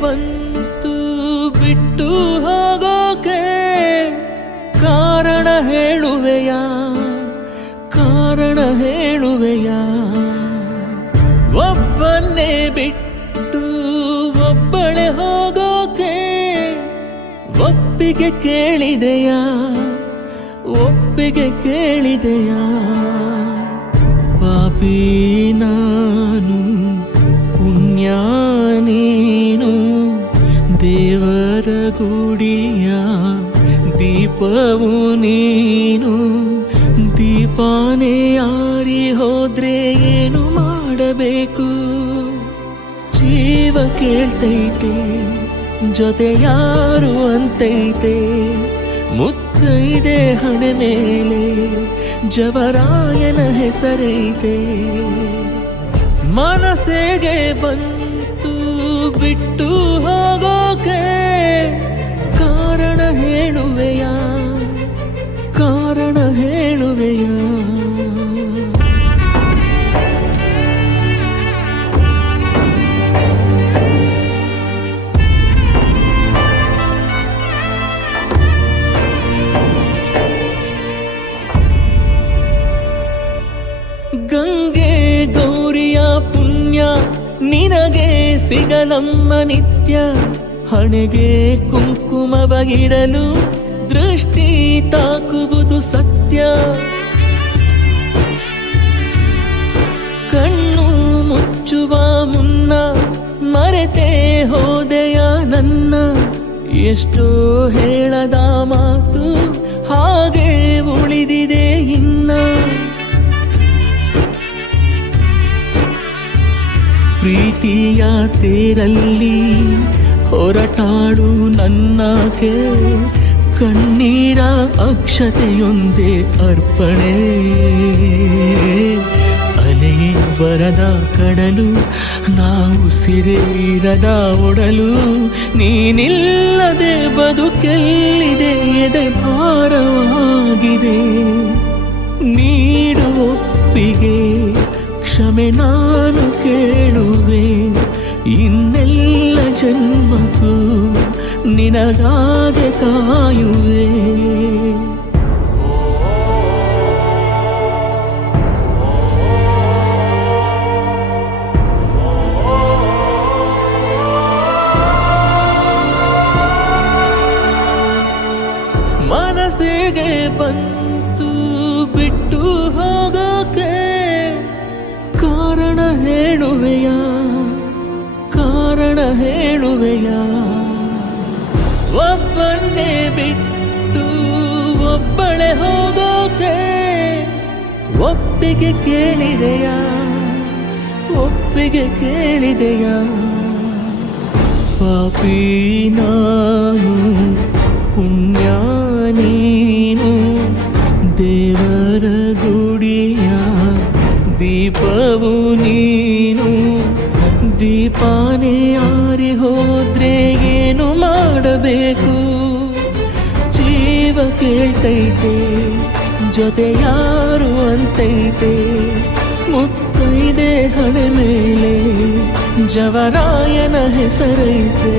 ಬಂತು ಬಿಟ್ಟು ಹೋಗೋಕೆ ಕಾರಣ ಹೇಳುವೆಯಾ ಕಾರಣ ಹೇಳುವೆಯಾ ಒಬ್ಬನ್ನೇ ಬಿಟ್ಟು ಒಬ್ಬಳೆ ಹೋಗೋಕೆ ಒಪ್ಪಿಗೆ ಕೇಳಿದೆಯಾ ಒಪ್ಪಿಗೆ ಕೇಳಿದೆಯಾ ಪಾಪಿ ನಾನು ಪುಣ್ಯ ನೀನು ದೇವರ ಗುಡಿಯ ದೀಪವು ನೀನು ದೀಪಾನೇ ಆರಿ ಹೋದ್ರೆ ಏನು ಮಾಡಬೇಕು ಜೀವ ಕೇಳ್ತೈತೆ ಜೊತೆ ಯಾರು ಅಂತೈತೆ ಮುತ್ತೈದೆ ಹಣೆ ಮೇಲೆ ಜವರಾಯನ ಹೆಸರೈತೆ ಮನಸ್ಸಿಗೆ ಬಂತು ಬಿಟ್ಟು ಹೋಗೋಕೆ ಕಾರಣ ಹೇಳುವೆಯಾ ಕಾರಣ ಹೇಳುವೆಯಾ ಗಂಗೆ ಗೌರಿಯ ಪುಣ್ಯ ನಿನಗೆ ಸಿಗಲಮ್ಮ ನಿತ್ಯ ಹಣೆಗೆ ಕುಂಕುಮವಗಿಡಲು ದೃಷ್ಟಿ ತಾಕುವುದು ಸತ್ಯ ಕಣ್ಣು ಮುಚ್ಚುವ ಮುನ್ನ ಮರೆತೇ ಹೋದೆಯ ನನ್ನ ಎಷ್ಟೋ ಹೇಳದ ಮಾತು ಹಾಗೆ ಉಳಿದಿದೆ ಇನ್ನ ಪ್ರೀತಿಯ ತೇರಲ್ಲಿ ಹೊರಟಾಡು ನನ್ನಗೆ ಕಣ್ಣೀರ ಅಕ್ಷತೆಯೊಂದೇ ಅರ್ಪಣೆ ಅಲೆಯೇ ಬರದ ಕಡಲು ನಾವು ಸಿರೇರದ ಒಡಲು ನೀನಿಲ್ಲದೆ ಬದುಕೆಲ್ಲಿದೆ ಎದೆ ಭಾರವಾಗಿದೆ ನೀಡು ಒಪ್ಪಿಗೆ ಕ್ಷಮೆ ನಾನು ಕೇಳುವೆ ಇನ್ನೆಲ್ಲ ಜನ್ಮಕ್ಕೂ ನಿನಗಾಗೆ ಕಾಯುವೆ ಮನಸ್ಸಿಗೆ ಬಂತು ಬಿಟ್ಟು ಹೋಗೋಕೆ ಕಾರಣ ಹೇಳುವೆಯಾ ಕಾರಣ ಹೇಳುವೆಯಾ ಒಬ್ಬನ್ನೇ ಬಿಟ್ಟು ಒಬ್ಬಳೆ ಹೋಗೋಕೆ ಒಪ್ಪಿಗೆ ಕೇಳಿದೆಯಾ ಒಪ್ಪಿಗೆ ಕೇಳಿದೆಯಾ ಪಾಪಿ ನಾನು ಪುಣ್ಯ ನೀನು ದೇವರ ಗುಡಿಯ ದೀಪವು ನೀನು ದೀಪಾನೇ ಆರಿ ಹೋದ್ರೆ ಏನು ಮಾಡಬೇಕು ಜೀವ ಕೇಳ್ತೈತೆ ಜೊತೆ ಯಾರು ಅಂತೈತೆ ಮುತ್ತೈದೆ ಹಣೆ ಮೇಲೆ ಜವರಾಯನ ಹೆಸರೈತೆ